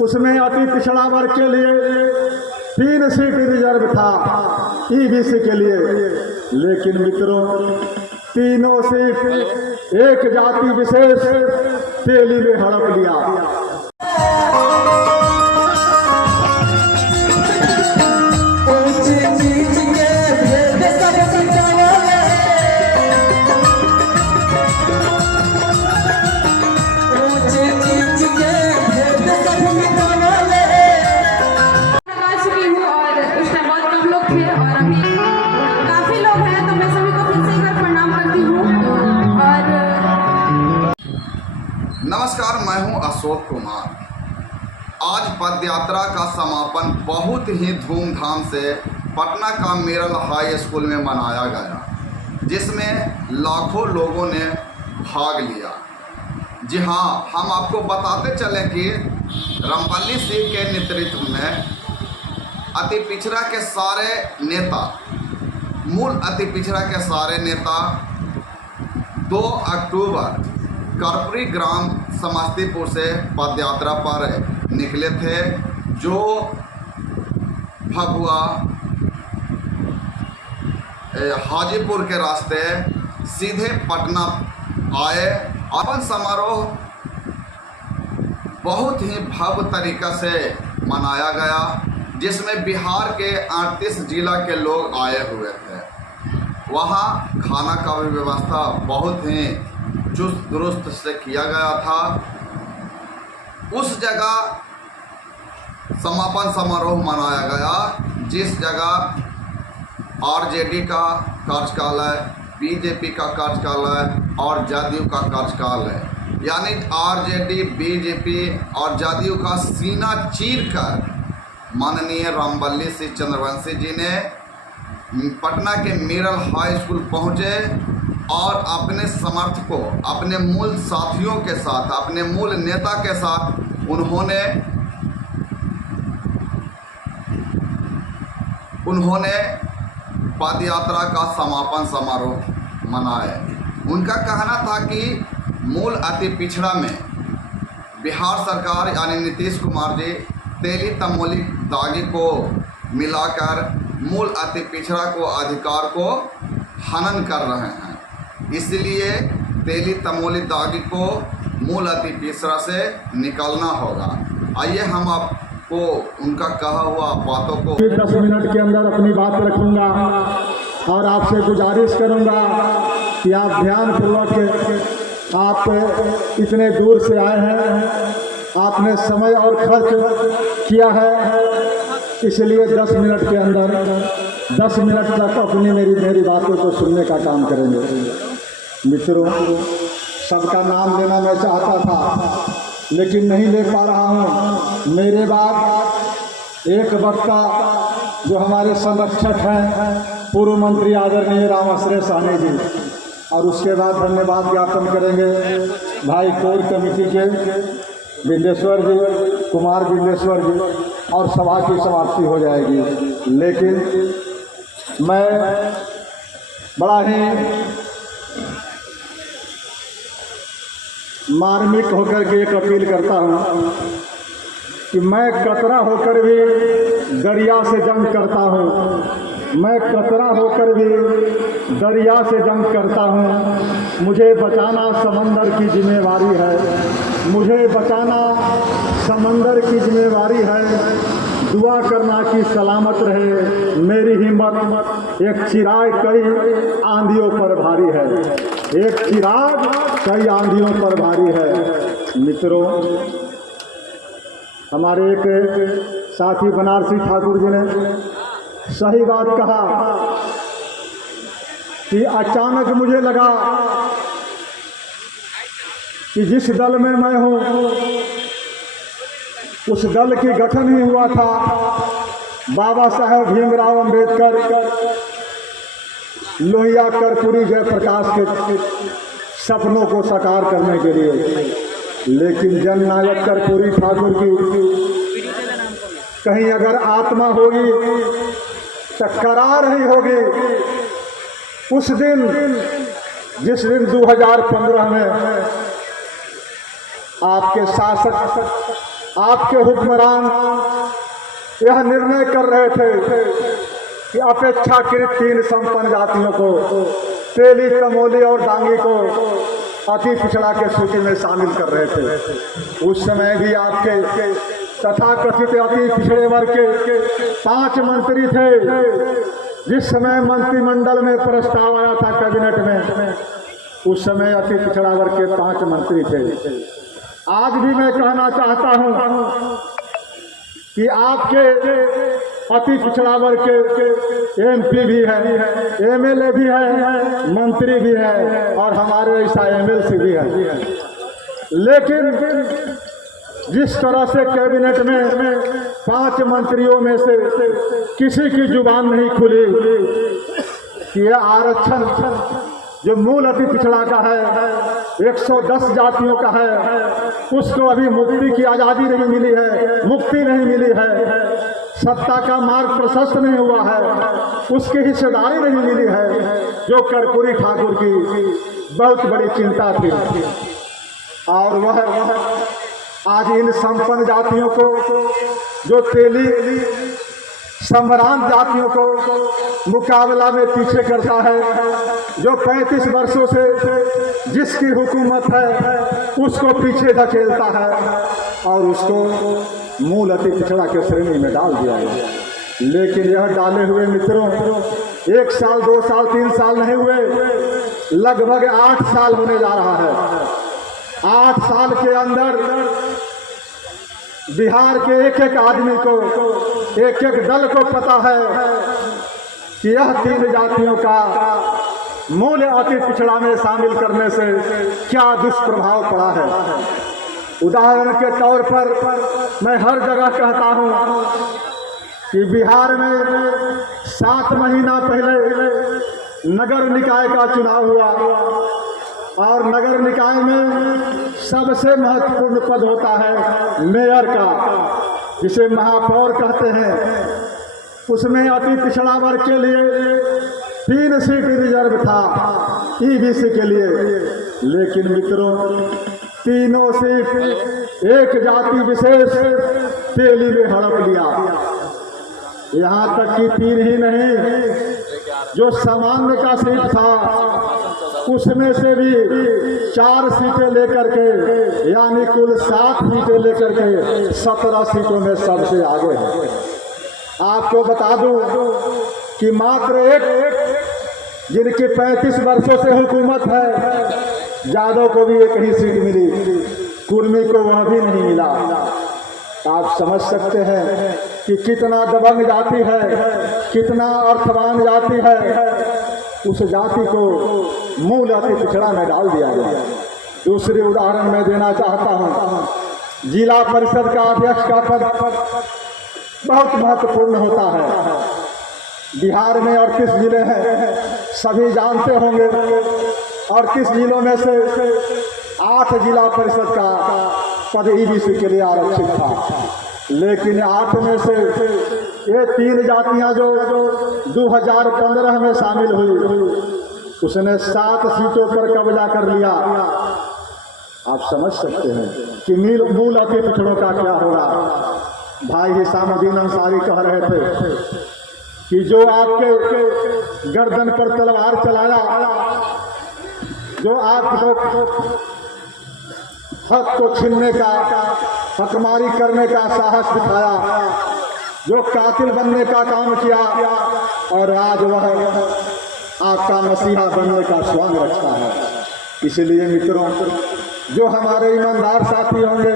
उसमें अति पिछड़ा वर्ग के लिए 3 सीट रिजर्व था ईबीसी के लिए, लेकिन मित्रों तीनों सीट एक जाति विशेष तेली में हड़प लिया। नमस्कार, मैं हूं अशोक कुमार। आज पद यात्रा का समापन बहुत ही धूमधाम से पटना का मिरल हाई स्कूल में मनाया गया, जिसमें लाखों लोगों ने भाग लिया। जी हां, हम आपको बताते चलें कि रामबल्ली सिंह के नेतृत्व में अति पिछड़ा के सारे नेता, मूल अति पिछड़ा के सारे नेता 2 अक्टूबर कर्पूरी ग्राम समस्तीपुर से पदयात्रा पर निकले थे, जो भभुआ हाजीपुर के रास्ते सीधे पटना आए। अपन समारोह बहुत ही भव्य तरीक़ा से मनाया गया, जिसमें बिहार के 38 जिला के लोग आए हुए थे। वहाँ खाना का भी व्यवस्था बहुत ही चुस्त दुरुस्त से किया गया था। उस जगह समापन समारोह मनाया गया, जिस जगह आरजेडी का कार्यकालय, बीजेपी का कार्यकालय और जदयू का कार्यकालय, यानी आरजेडी, बीजेपी और जदयू का सीना चीरकर माननीय रामबल्ली सिंह चंद्रवंशी जी ने पटना के मिरल हाई स्कूल पहुँचे और अपने समर्थकों, अपने मूल साथियों के साथ, अपने मूल नेता के साथ उन्होंने पदयात्रा का समापन समारोह मनाए। उनका कहना था कि मूल अति पिछड़ा में बिहार सरकार यानी नीतीश कुमार जी तेली तमोली दागी को मिलाकर मूल अति पिछड़ा को अधिकार को हनन कर रहे हैं। इसलिए तेली तमोली दागी को मूल अति पिछड़ा से निकालना होगा। आइए हम आपको उनका कहा हुआ बातों को 10 मिनट के अंदर अपनी बात रखूंगा और आपसे गुजारिश करूंगा कि आप ध्यानपूर्वक, आप इतने दूर से आए हैं, आपने समय और खर्च किया है, इसलिए 10 मिनट के अंदर 10 मिनट तक अपनी मेरी बातों को सुनने का काम करेंगे। मित्रों, सबका नाम लेना मैं चाहता था, लेकिन नहीं ले पा रहा हूँ। मेरे बाद एक वक्ता जो हमारे संरक्षक हैं, पूर्व मंत्री आदरणीय रामाश्रय साहनी जी, और उसके बाद धन्यवाद ज्ञापन करेंगे भाई कोर कमेटी के बिंदेश्वर जी, कुमार बिंदेश्वर जी, और सभा की समाप्ति हो जाएगी। लेकिन मैं बड़ा ही मार्मिक होकर के एक अपील करता हूँ कि मैं कतरा होकर भी दरिया से जंग करता हूँ। मैं कतरा होकर भी दरिया से जंग करता हूँ। मुझे बचाना समंदर की जिम्मेवारी है। मुझे बचाना समंदर की जिम्मेवारी है। दुआ करना कि सलामत रहे मेरी हिम्मत। एक चिराग कई आंधियों पर भारी है। एक चिराग कई आंधियों पर भारी है। मित्रों, हमारे एक साथी बनारसी ठाकुर जी ने सही बात कहा कि अचानक मुझे लगा कि जिस दल में मैं हूँ उस दल की गठन ही हुआ था बाबा साहेब भीमराव अंबेडकर, लोहिया कर्पूरी जयप्रकाश के सपनों को साकार करने के लिए। लेकिन जननायक कर्पूरी ठाकुर की कहीं अगर आत्मा होगी तो करा रही होगी उस दिन जिस दिन 2015 में आपके शासक आपके हुक्मरान यह निर्णय कर रहे थे कि अपेक्षाकृत 3 संपन्न जातियों को, तेली, कमोली और डांगी को अति पिछड़ा के सूची में शामिल कर रहे थे। उस समय भी आपके तथाकथित अति पिछड़े वर्ग के 5 मंत्री थे। जिस समय मंत्रिमंडल में प्रस्ताव आया था कैबिनेट में, उस समय अति पिछड़ा वर्ग के 5 मंत्री थे। आज भी मैं कहना चाहता हूं कि आपके अति पिछड़ा वर्ग के MP भी है, MLA भी है, मंत्री भी है और हमारे ऐसा MLC भी है। लेकिन जिस तरह से कैबिनेट में 5 मंत्रियों में से किसी की जुबान नहीं खुली कि यह आरक्षण जो मूल अति पिछड़ा का है, 110 जातियों का है, उसको अभी मुक्ति की आज़ादी नहीं मिली है, मुक्ति नहीं मिली है, सत्ता का मार्ग प्रशस्त नहीं हुआ है, उसकी हिस्सेदारी नहीं मिली है, जो कर्पूरी ठाकुर की बहुत बड़ी चिंता थी। और वह आज इन संपन्न जातियों को, जो तेली सम्रांत जातियों को मुकाबला में पीछे करता है, जो 35 वर्षों से जिसकी हुकूमत है उसको पीछे धकेलता है और उसको मूल अति पिछड़ा के श्रेणी में डाल दिया है। लेकिन यह डाले हुए मित्रों 1 साल, 2 साल, 3 साल नहीं हुए, लगभग 8 साल होने जा रहा है। 8 साल के अंदर बिहार के एक आदमी को, एक दल को पता है कि यह 3 जातियों का मूल अति पिछड़ा में शामिल करने से क्या दुष्प्रभाव पड़ा है। उदाहरण के तौर पर मैं हर जगह कहता हूं कि बिहार में 7 महीना पहले नगर निकाय का चुनाव हुआ और नगर निकाय में सबसे महत्वपूर्ण पद होता है मेयर का, जिसे महापौर कहते हैं। उसमें अति पिछड़ा वर्ग के लिए 3 सीट रिजर्व था EBC के लिए, लेकिन मित्रों तीनों सीट एक जाति विशेष तेली में हड़प लिया। यहाँ तक कि 3 ही नहीं, जो सामान्य का सीट था उसमें से भी 4 सीटें लेकर के, यानी कुल 7 सीटें लेकर के 17 सीटों में सबसे आगे है। आपको बता दूं कि मात्र एक जिनकी 35 वर्षों से हुकूमत है, यादव को भी 1 ही सीट मिली, कुर्मी को वह भी नहीं मिला। आप समझ सकते हैं कि कितना दबंग जाति है, कितना अर्थवान जाति है। उस जाति को मूल अति पिछड़ा में डाल दिया गया। दूसरी उदाहरण मैं देना चाहता हूँ, जिला परिषद का अध्यक्ष का पद बहुत महत्वपूर्ण होता है। बिहार में 38 जिले हैं, सभी जानते होंगे। 38 जिलों में से 8 जिला परिषद का पद EBC के लिए आरक्षित था, लेकिन 8 में से ये 3 जातियां जो 2015 में शामिल हुई, उसने 7 सीटों पर कब्जा कर लिया। आप समझ सकते हैं कि मूल अति पिछड़ों का क्या होगा। भाई हिसामुद्दीन अंसारी कह रहे थे कि जो आपके गर्दन पर तलवार चलाया, जो आपको हक को छीनने का, हकमारी करने का साहस दिखाया, जो कातिल बनने का काम किया, और आज वह आपका मसीहा बनने का स्वांग रखता है। इसलिए मित्रों, जो हमारे ईमानदार साथी होंगे,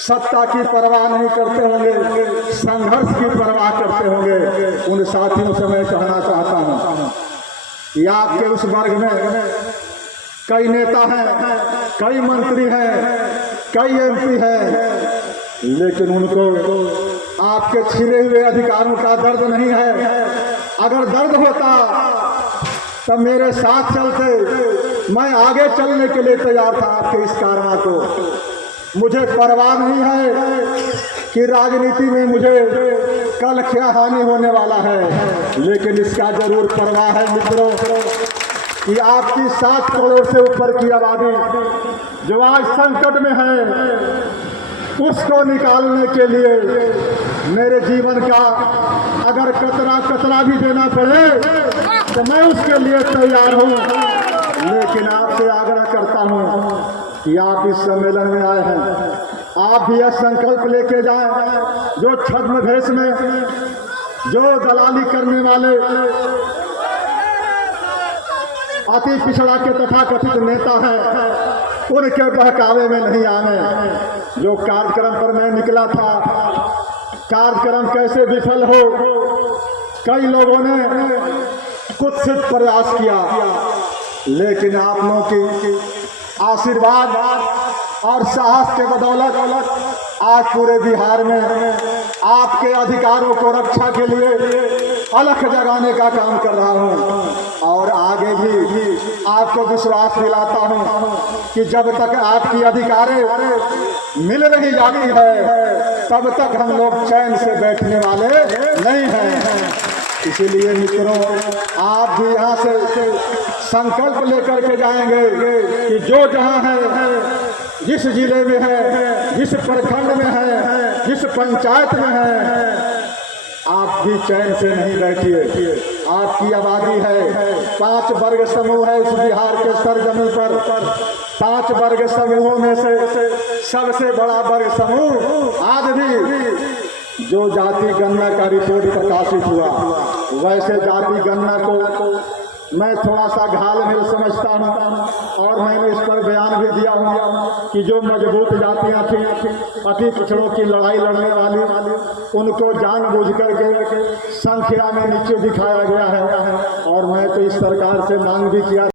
सत्ता की परवाह नहीं करते होंगे, संघर्ष की परवाह करते होंगे, उन साथियों से मैं कहना चाहता हूँ कि आपके उस वर्ग में कई नेता हैं, कई मंत्री हैं, कई MP हैं, लेकिन उनको आपके छिरे हुए अधिकारों का दर्द नहीं है। अगर दर्द होता तो मेरे साथ चलते, मैं आगे चलने के लिए तैयार था आपके इस कारवां को। मुझे परवाह नहीं है कि राजनीति में मुझे कल क्या हानि होने वाला है, लेकिन इसका जरूर परवाह है मित्रों कि आपकी 7 करोड़ से ऊपर की आबादी जो आज संकट में है, उसको निकालने के लिए मेरे जीवन का अगर कतरा कतरा भी देना पड़े तो मैं उसके लिए तैयार हूँ। लेकिन आपसे आग्रह करता हूँ कि आप इस सम्मेलन में आए हैं, आप भी यह संकल्प लेके जाएं, जो छद्म भेष में जो दलाली करने वाले अति पिछड़ा के तथाकथित नेता हैं, उनके बहकावे में नहीं आवे। जो कार्यक्रम पर मैं निकला था, कार्यक्रम कैसे विफल हो, कई लोगों ने कुत्सित प्रयास किया, लेकिन आप लोगों की आशीर्वाद और साहस के बदौलत आज पूरे बिहार में आपके अधिकारों को रक्षा के लिए अलख जगाने का काम कर रहा हूं। और आगे भी आपको विश्वास दिलाता हूं कि जब तक आपकी अधिकार मिल रही जाती है तब तक हम लोग चैन से बैठने वाले नहीं हैं। इसीलिए मित्रों, आप भी यहाँ से संकल्प लेकर के जाएंगे कि जो जहाँ है, जिस जिले में है, जिस प्रखंड में है, जिस पंचायत में है, आप भी चैन से नहीं बैठिए। आपकी आबादी है 5 वर्ग समूह है इस बिहार के सरजमी पर। 5 वर्ग समूहों में से सबसे बड़ा वर्ग समूह आज भी जो जाति गणना का रिपोर्ट प्रकाशित हुआ, वैसे जाति गणना को मैं थोड़ा सा घाल-मेल समझता हूँ और मैंने इस पर बयान भी दिया हूँ कि जो मजबूत जातियाँ थी, अति पिछड़ों की लड़ाई लड़ने वाली, उनको जानबूझ करके संख्या में नीचे दिखाया गया है। और मैं तो इस सरकार से मांग भी किया